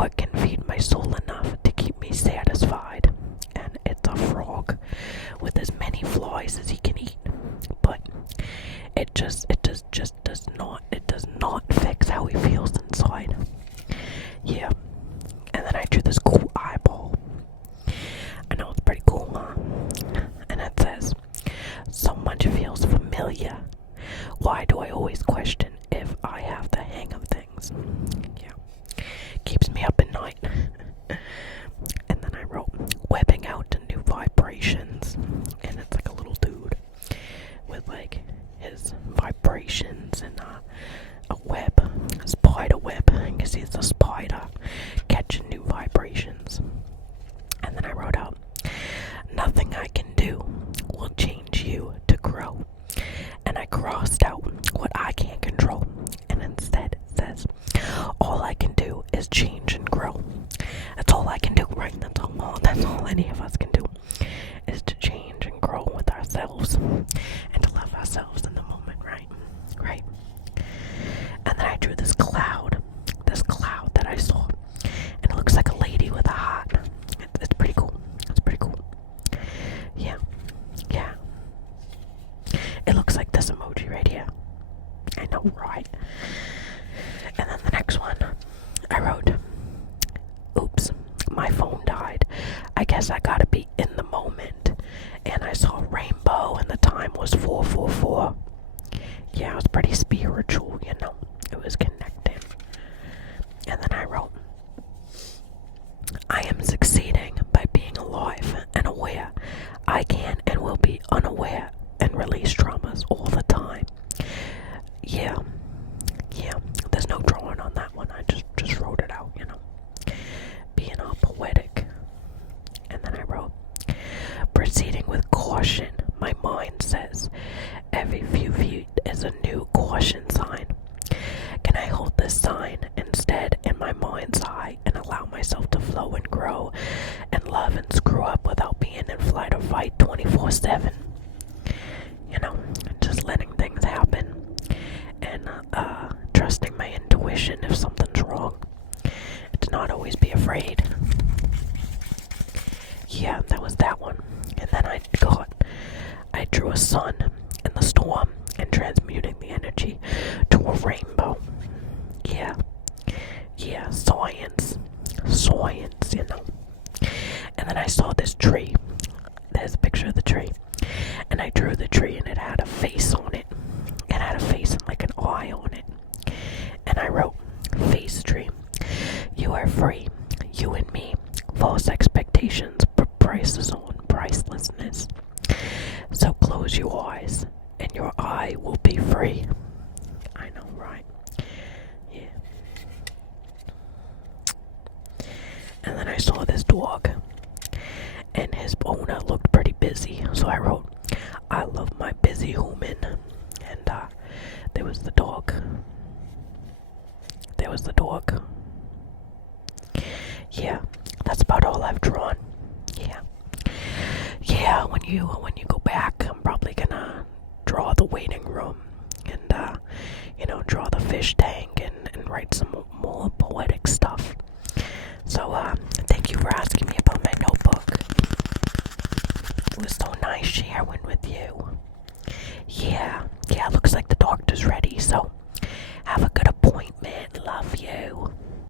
what can feed my soul enough to keep me satisfied. And it's a frog with as many flies as he can eat. But it does not fix how he feels inside. Yeah. And then I drew this cool eyeball. I know it's pretty cool, huh? And it says, so much feels familiar. Why do I always question if I have the hang of things? Yeah. Keeps me up at night. And then I wrote, webbing out to new vibrations. And it's like a little dude with like his vibrations and a web, a spider web. I guess he's a spider catching new vibrations. And then I wrote out, nothing I can do will change you to grow. And I crossed out what I can't control. And instead it says, all I can do is change and grow. That's all I can do, right? That's all any of us can do, is to change and grow with ourselves and to love ourselves in the moment, right? Right. And then I drew this cloud that I saw. And it looks like a lady with a heart. It's pretty cool. It's pretty cool. Yeah. Yeah. It looks like this emoji right here. I know, right? And then the next one, I wrote, oops, my phone died. I guess I gotta be in the moment. And I saw a rainbow and the time was 444. Yeah, it was pretty spiritual, you know. It was connecting. And then I wrote, I am succeeding by being alive and aware. I can and will be unaware and release traumas all the time. Yeah. There's no drawing on that one. I just wrote it out, you know. Being all poetic. And then I wrote, proceeding with caution, my mind says. Every few feet is a new caution sign. Can I hold this sign instead in my mind's eye and allow myself to flow and grow and love and screw up without being in flight or fight 24/7? You know, just letting things happen and trusting my intuition if something's wrong. And to not always be afraid. Yeah, that was that one. And then I drew a sun in the storm and transmuting the energy to a rainbow. Yeah, science, you know. And then I saw this tree. There's a picture of the tree. And I drew the tree and it had a face on it. It had a face and like an eye on it. And I wrote, face tree, you are free, you and me, false expectations, prices on pricelessness. So close your eyes and your eye will be free. I know, right? Yeah. And then I saw this dog and his owner looked pretty busy. So I wrote, I love my busy human. And there was the dog. Yeah, that's about all I've drawn. Yeah, when you go back, I'm probably gonna draw the waiting room and draw the fish tank and write some more poetic stuff. So thank you for asking me about my notebook. It was so nice sharing with you. Yeah, looks like the doctor's ready, so have a good appointment. Love you.